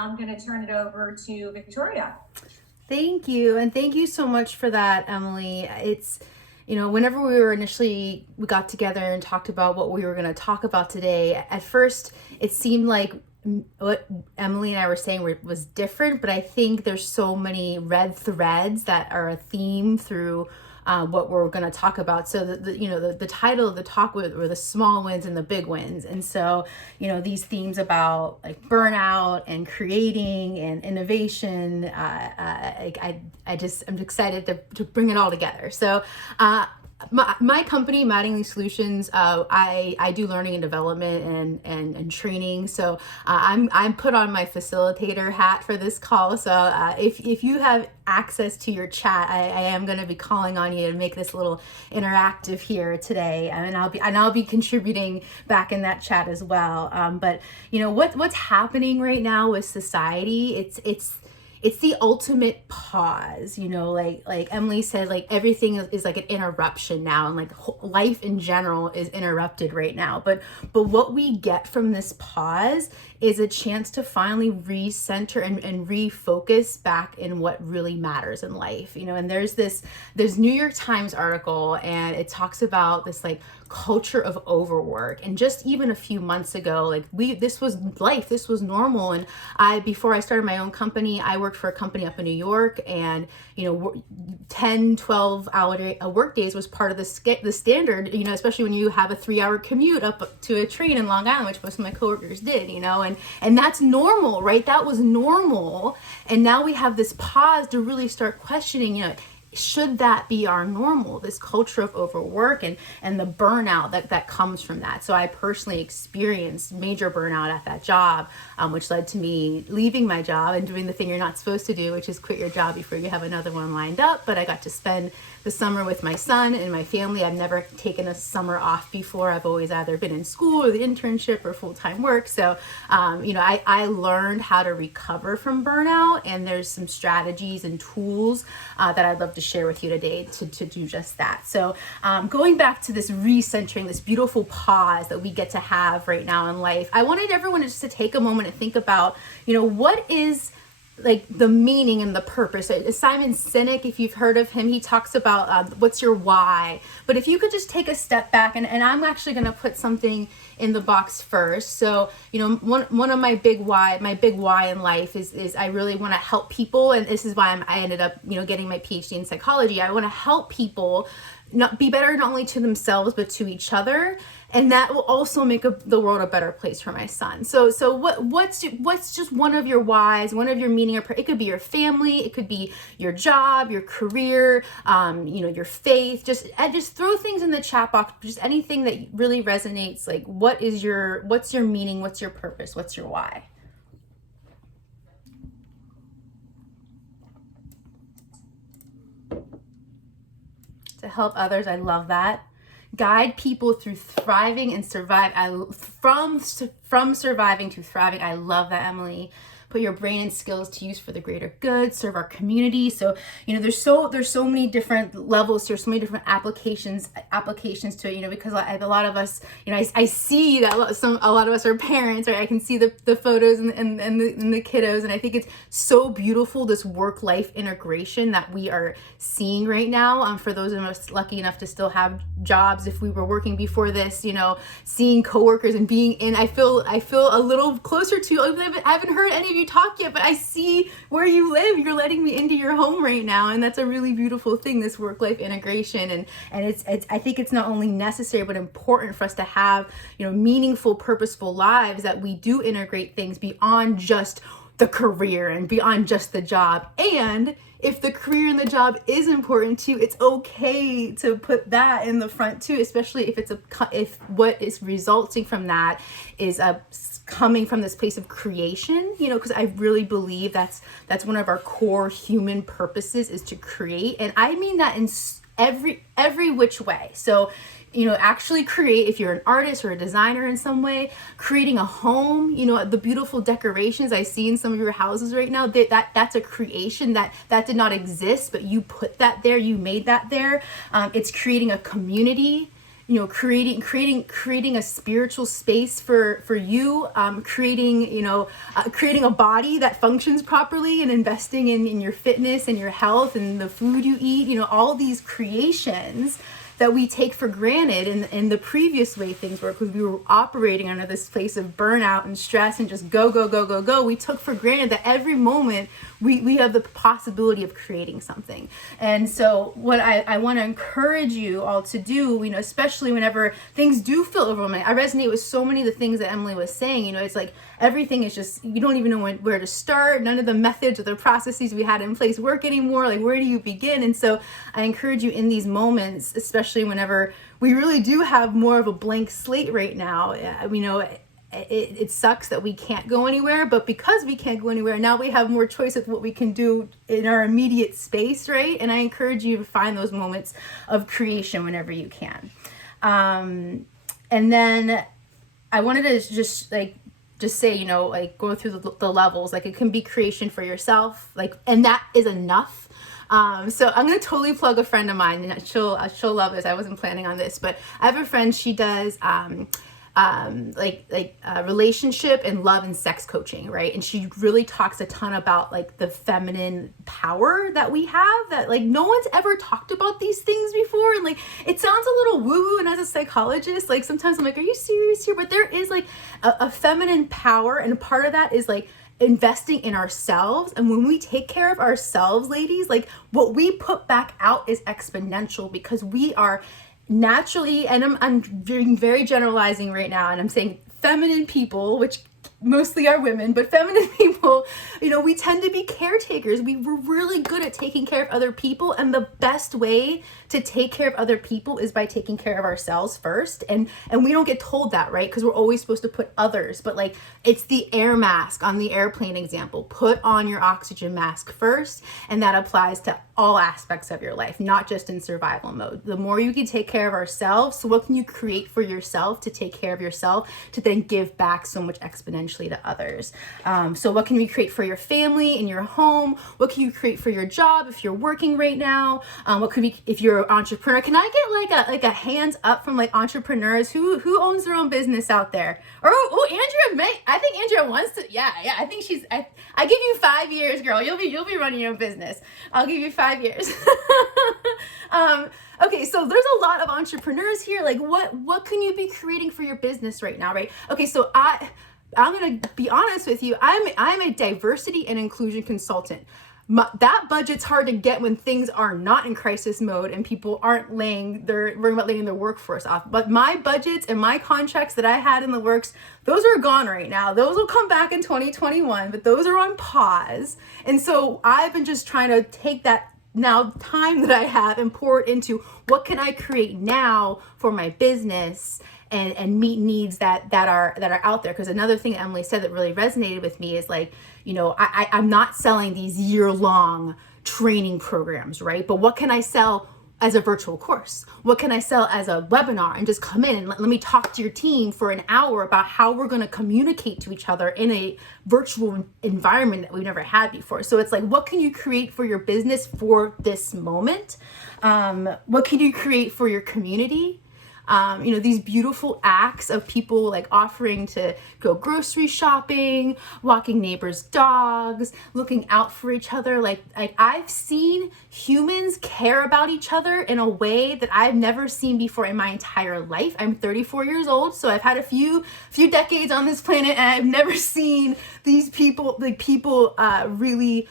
now I'm going to turn it over to Victoria. Thank you. And thank you so much for that, Emily. It's, whenever we got together and talked about what we were going to talk about today, at first it seemed like what Emily and I were saying was different, but I think there's so many red threads that are a theme through what we're going to talk about. So the title of the talk were the small wins and the big wins. And so, these themes about like burnout and creating and innovation, I'm excited to bring it all together. So, my company, Mattingly Solutions, I do learning and development and training. So I'm put on my facilitator hat for this call. So if you have access to your chat, I am going to be calling on you to make this a little interactive here today, and I'll be contributing back in that chat as well. But what's happening right now with society? It's the ultimate pause, like Emily said, like everything is like an interruption now, and like life in general is interrupted right now. But what we get from this pause is a chance to finally recenter and refocus back in what really matters in life, and there's New York Times article, and it talks about this like culture of overwork. And just even a few months ago, like this was life, this was normal. And before I started my own company, I worked for a company up in New York, and 10, 12 hour work days was part of the standard, especially when you have a 3-hour commute up to a train in Long Island, which most of my coworkers did, and that's normal, right? That was normal. And now we have this pause to really start questioning, should that be our normal, this culture of overwork and the burnout that comes from that. So I personally experienced major burnout at that job, which led to me leaving my job and doing the thing you're not supposed to do, which is quit your job before you have another one lined up. But I got to spend the summer with my son and my family. I've never taken a summer off before. I've always either been in school or the internship or full-time work. So, I learned how to recover from burnout, and there's some strategies and tools that I'd love to share with you today to do just that. So, going back to this recentering, this beautiful pause that we get to have right now in life, I wanted everyone just to take a moment and think about, what is like the meaning and the purpose. Simon Sinek, if you've heard of him, he talks about what's your why. But if you could just take a step back, and I'm actually going to put something in the box first. So, one of my big why in life is I really want to help people. And this is why I ended up, getting my PhD in psychology. I want to help people be better, not only to themselves, but to each other. And that will also make the world a better place for my son. So what's just one of your whys, one of your meaning? It could be your family, it could be your job, your career, your faith. Just throw things in the chat box. Just anything that really resonates. Like, what's your meaning? What's your purpose? What's your why? To help others, I love that. Guide people through thriving and survive. From surviving to thriving. I love that, Emily. Put your brain and skills to use for the greater good. Serve our community. So there's so many different levels here, so many different applications to it. Because a lot of us, I see that a lot of us are parents, right? I can see the photos and the kiddos, and I think it's so beautiful, this work-life integration that we are seeing right now. For those of us lucky enough to still have jobs, if we were working before this, seeing coworkers and being in, I feel a little closer to. I haven't heard any of you talk yet, but I see where you live. You're letting me into your home right now, and that's a really beautiful thing, this work-life integration. And it's I think it's not only necessary but important for us to have meaningful, purposeful lives, that we do integrate things beyond just the career and beyond just the job. And if the career and the job is important too, it's okay to put that in the front too, especially if what is resulting from that is coming from this place of creation, because I really believe that's one of our core human purposes, is to create. And I mean that in every which way. So actually create, if you're an artist or a designer in some way, creating a home, the beautiful decorations I see in some of your houses right now, that's a creation that did not exist, but you put that there, you made that there. It's creating a community. creating a spiritual space for you, creating a body that functions properly, and investing in your fitness and your health and the food you eat, all these creations that we take for granted in the previous way things were, because we were operating under this place of burnout and stress and just go, go, go, go, go. We took for granted that every moment we have the possibility of creating something. And so what I want to encourage you all to do, especially whenever things do feel overwhelming. I resonate with so many of the things that Emily was saying. It's like everything is just, you don't even know where to start. None of the methods or the processes we had in place work anymore. Like, where do you begin? And so I encourage you in these moments, especially whenever we really do have more of a blank slate right now. It sucks that we can't go anywhere, but because we can't go anywhere, now we have more choice of what we can do in our immediate space, right? And I encourage you to find those moments of creation whenever you can. And then I wanted to just say, go through the levels. Like, it can be creation for yourself, and that is enough. So I'm going to totally plug a friend of mine, and she'll love this. I wasn't planning on this, but I have a friend, she does, relationship and love and sex coaching, right? And she really talks a ton about the feminine power that we have, that no one's ever talked about these things before. And it sounds a little woo-woo. And as a psychologist, sometimes I'm like, are you serious here? But there is a feminine power. And part of that is investing in ourselves. And when we take care of ourselves, ladies, what we put back out is exponential, because we are naturally, and I'm being very generalizing right now, and I'm saying feminine people, which mostly are women, but feminine people, we tend to be caretakers. We're really good at taking care of other people, and the best way to take care of other people is by taking care of ourselves first. And we don't get told that, right? Because we're always supposed to put others, but it's the air mask on the airplane example. Put on your oxygen mask first, and that applies to all aspects of your life, not just in survival mode. The more you can take care of ourselves, so what can you create for yourself to take care of yourself, to then give back so much exponentially to others? So what can you create for your family, in your home? What can you create for your job if you're working right now? What could be, if you're an entrepreneur? Can I get a hands up from entrepreneurs who owns their own business out there? Or Andrea may. I think Andrea wants to. Yeah. I think she's. I give you 5 years, girl. You'll be running your own business. I'll give you 5 years. Okay, so there's a lot of entrepreneurs here. What can you be creating for your business right now, right? Okay, so I'm going to be honest with you. I'm a diversity and inclusion consultant. That budget's hard to get when things are not in crisis mode and people aren't worrying about laying their workforce off. But my budgets and my contracts that I had in the works, those are gone right now. Those will come back in 2021, but those are on pause. And so I've been just trying to take that now time that I have and pour it into what can I create now for my business and meet needs that are out there. Because another thing Emily said that really resonated with me is I'm not selling these year-long training programs, right? But what can I sell as a virtual course? What can I sell as a webinar? And just come in and let me talk to your team for an hour about how we're going to communicate to each other in a virtual environment that we've never had before. So it's what can you create for your business for this moment? What can you create for your community? These beautiful acts of people offering to go grocery shopping, walking neighbors' dogs, looking out for each other. I've seen humans care about each other in a way that I've never seen before in my entire life. I'm 34 years old, so I've had a few decades on this planet, and I've never seen these people, really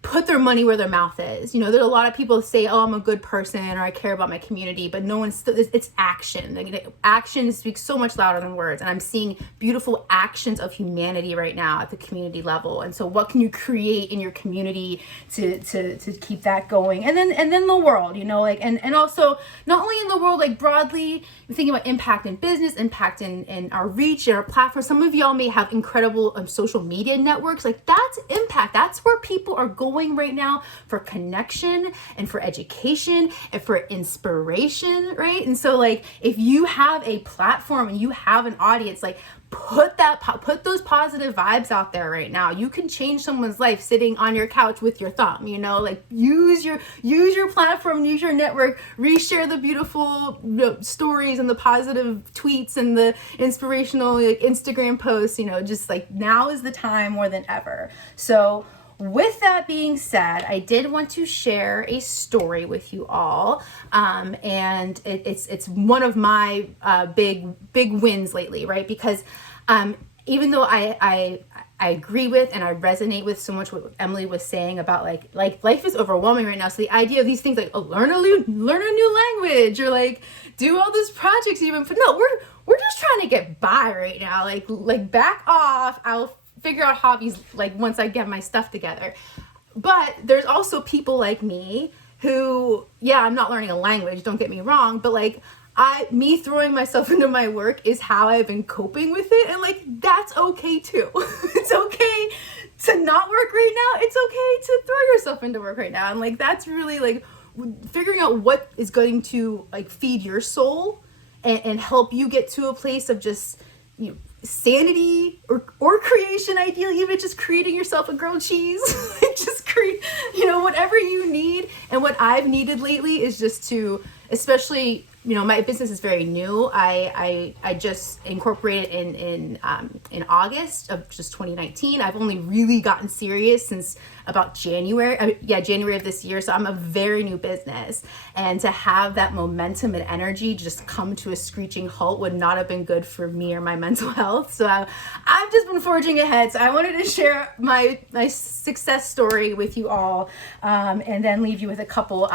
put their money where their mouth is. There's a lot of people who say, oh, I'm a good person, or I care about my community, but no one's, it's action. Action speaks so much louder than words. And I'm seeing beautiful actions of humanity right now at the community level. And so what can you create in your community to keep that going? And then the world, and also not only in the world, broadly, thinking about impact in business, impact in our reach and our platform. Some of y'all may have incredible social media networks. That's impact. That's where people are going going right now for connection and for education and for inspiration, right? And so like, if you have a platform and you have an audience, like put those positive vibes out there right now. You can change someone's life sitting on your couch with your thumb, you know, like use your platform, use your network, reshare the beautiful stories and the positive tweets and the inspirational like, Instagram posts, you know, just like now is the time more than ever. So with that being said, I did want to share a story with you all, and it's one of my big wins lately, right? Because even though I agree with and I resonate with so much what Emily was saying about like life is overwhelming right now. So the idea of these things like learn a new language or like do all those projects even, but no, we're just trying to get by right now. Like back off. I'll figure out hobbies like once I get my stuff together. But there's also people like me who, yeah, I'm not learning a language, don't get me wrong, but like me throwing myself into my work is how I've been coping with it, and like that's okay too. It's okay to not work right now. It's okay to throw yourself into work right now, and like that's really like figuring out what is going to like feed your soul and help you get to a place of just, you know, sanity or creation, ideally even just creating yourself a grilled cheese. Like just create, you know, whatever you need. And what I've needed lately is just to, especially, you know, my business is very new. I just incorporated in August of just 2019. I've only really gotten serious since about January of this year. So I'm a very new business, and to have that momentum and energy just come to a screeching halt would not have been good for me or my mental health. So I've just been forging ahead. So I wanted to share my success story with you all, and then leave you with a couple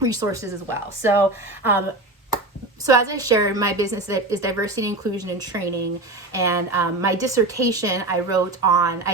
resources as well. So as I shared, my business is diversity and inclusion and training, and my dissertation I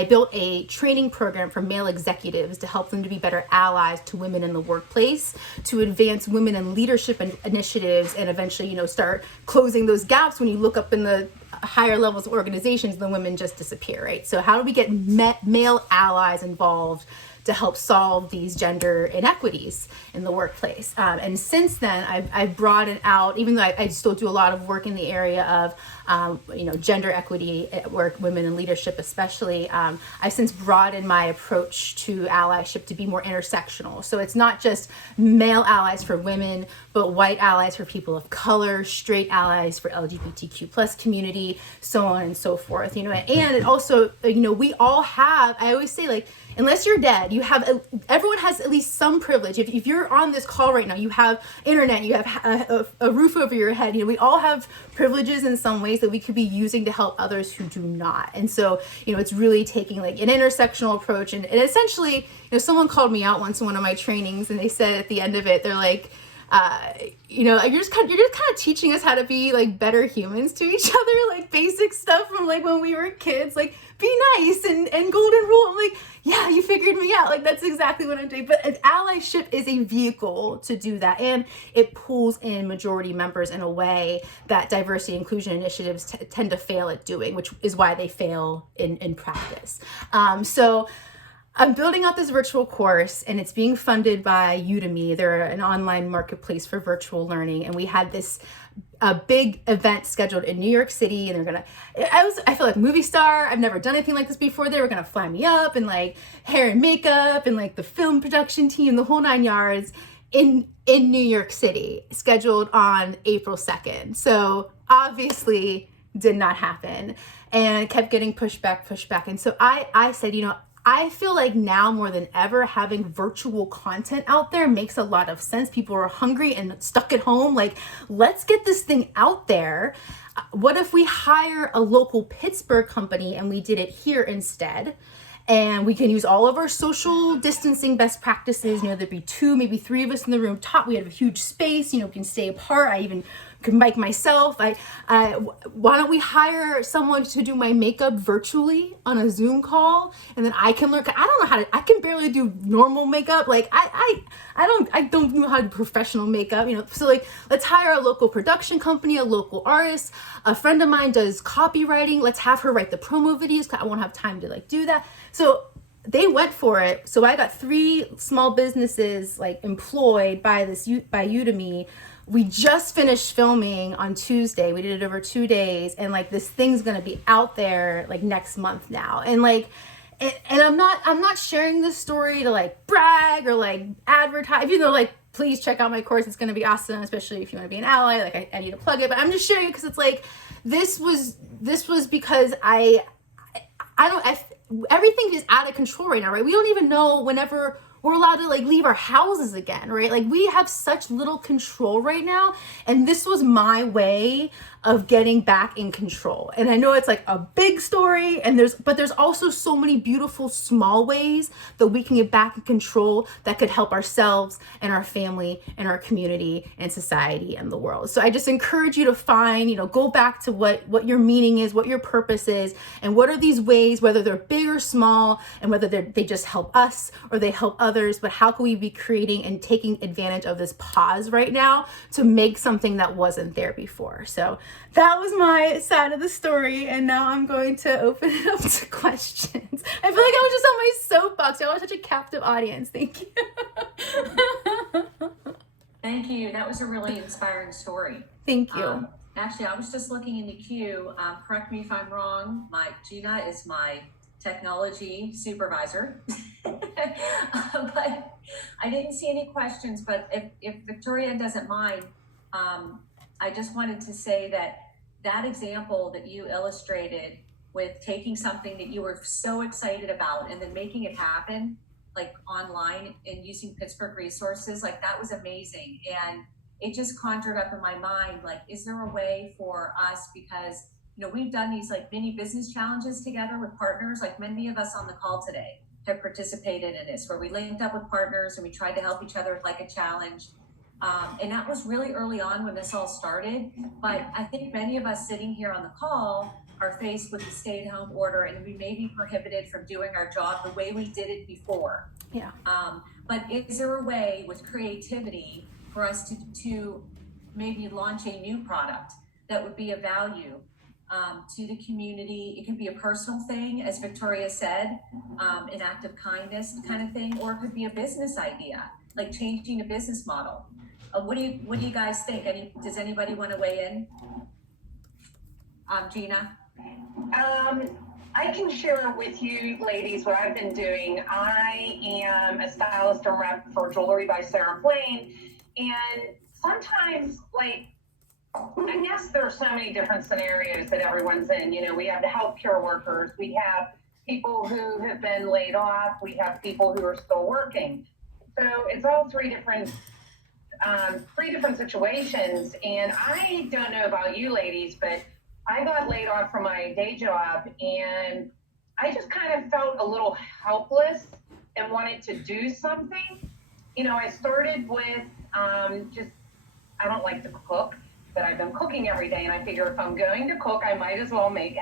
built a training program for male executives to help them to be better allies to women in the workplace, to advance women in leadership initiatives, and eventually, you know, start closing those gaps when you look up in the higher levels of organizations, the women just disappear, right? So how do we get male allies involved to help solve these gender inequities in the workplace? And since then, I've broadened out, even though I still do a lot of work in the area of, you know, gender equity at work, women in leadership especially. I've since broadened my approach to allyship to be more intersectional. So it's not just male allies for women, but white allies for people of color, straight allies for LGBTQ plus community, so on and so forth, you know. And it also, you know, we all have, I always say, like, unless you're dead, everyone has at least some privilege. If you're on this call right now, you have internet, you have a roof over your head. You know, we all have privileges in some ways that we could be using to help others who do not. And so, you know, it's really taking like an intersectional approach. And essentially, you know, someone called me out once in one of my trainings, and they said at the end of it, they're like, you know, you're just kind of teaching us how to be like better humans to each other, like basic stuff from like when we were kids, like be nice and golden rule. I'm like, yeah, you figured me out. Like that's exactly what I'm doing. But allyship is a vehicle to do that, and it pulls in majority members in a way that diversity and inclusion initiatives tend to fail at doing, which is why they fail in practice. So I'm building out this virtual course, and it's being funded by Udemy. They're an online marketplace for virtual learning. And we had this big event scheduled in New York City, and I feel like a movie star. I've never done anything like this before. They were gonna fly me up, and like hair and makeup and like the film production team, the whole 9 yards in New York City, scheduled on April 2nd. So obviously did not happen, and kept getting pushed back. And so I said, you know, I feel like now more than ever, having virtual content out there makes a lot of sense. People are hungry and stuck at home. Like, let's get this thing out there. What if we hire a local Pittsburgh company and we did it here instead? And we can use all of our social distancing best practices. You know, there'd be 2, maybe 3 of us in the room top. We have a huge space, you know, we can stay apart. I even can mic myself. Why don't we hire someone to do my makeup virtually on a Zoom call, and then I can learn. I don't know I can barely do normal makeup. Like I don't know how to do professional makeup, you know. So like, let's hire a local production company, a local artist. A friend of mine does copywriting. Let's have her write the promo videos, 'cause I won't have time to like do that. So they went for it. So I got 3 small businesses like employed by Udemy. We just finished filming on Tuesday. We did it over 2 days, and like this thing's gonna be out there like next month now. And like, and I'm not sharing this story to like brag or like advertise. Even though like, please check out my course. It's gonna be awesome, especially if you want to be an ally. Like I need to plug it, but I'm just sharing it because it's like this was because everything is out of control right now, right? We don't even know whenever we're allowed to like leave our houses again, right? Like we have such little control right now. And this was my way of getting back in control. And I know it's like a big story, and there's also so many beautiful small ways that we can get back in control that could help ourselves and our family and our community and society and the world. So I just encourage you to find, go back to what your meaning is, what your purpose is, and what are these ways, whether they're big or small, and whether they just help us or they help others, but how can we be creating and taking advantage of this pause right now to make something that wasn't there before. So that was my side of the story, and now I'm going to open it up to questions. I feel like I was just on my soapbox. Y'all are such a captive audience. Thank you. Thank you. That was a really inspiring story. Thank you. Actually, I was just looking in the queue. Correct me if I'm wrong. Gina is my technology supervisor. But I didn't see any questions, but if Victoria doesn't mind, I just wanted to say that example that you illustrated with taking something that you were so excited about and then making it happen, like online and using Pittsburgh resources, like that was amazing. And it just conjured up in my mind, like, is there a way for us, because we've done these like mini business challenges together with partners, like many of us on the call today have participated in this, where we linked up with partners and we tried to help each other with like a challenge. And that was really early on when this all started. But I think many of us sitting here on the call are faced with the stay-at-home order, and we may be prohibited from doing our job the way we did it before. Yeah. But is there a way with creativity for us to maybe launch a new product that would be of value to the community? It could be a personal thing, as Victoria said, an act of kindness kind of thing, or it could be a business idea, like changing a business model. What do you guys think? Does anybody want to weigh in? Gina? I can share with you ladies what I've been doing. I am a stylist and rep for Jewelry by Sarah Blaine. And sometimes, like, I guess there are so many different scenarios that everyone's in. We have the healthcare workers, we have people who have been laid off, we have people who are still working. So it's all three different situations. And I don't know about you ladies, but I got laid off from my day job, and I just kind of felt a little helpless and wanted to do something. I started with I don't like to cook, but I've been cooking every day, and I figure if I'm going to cook, I might as well make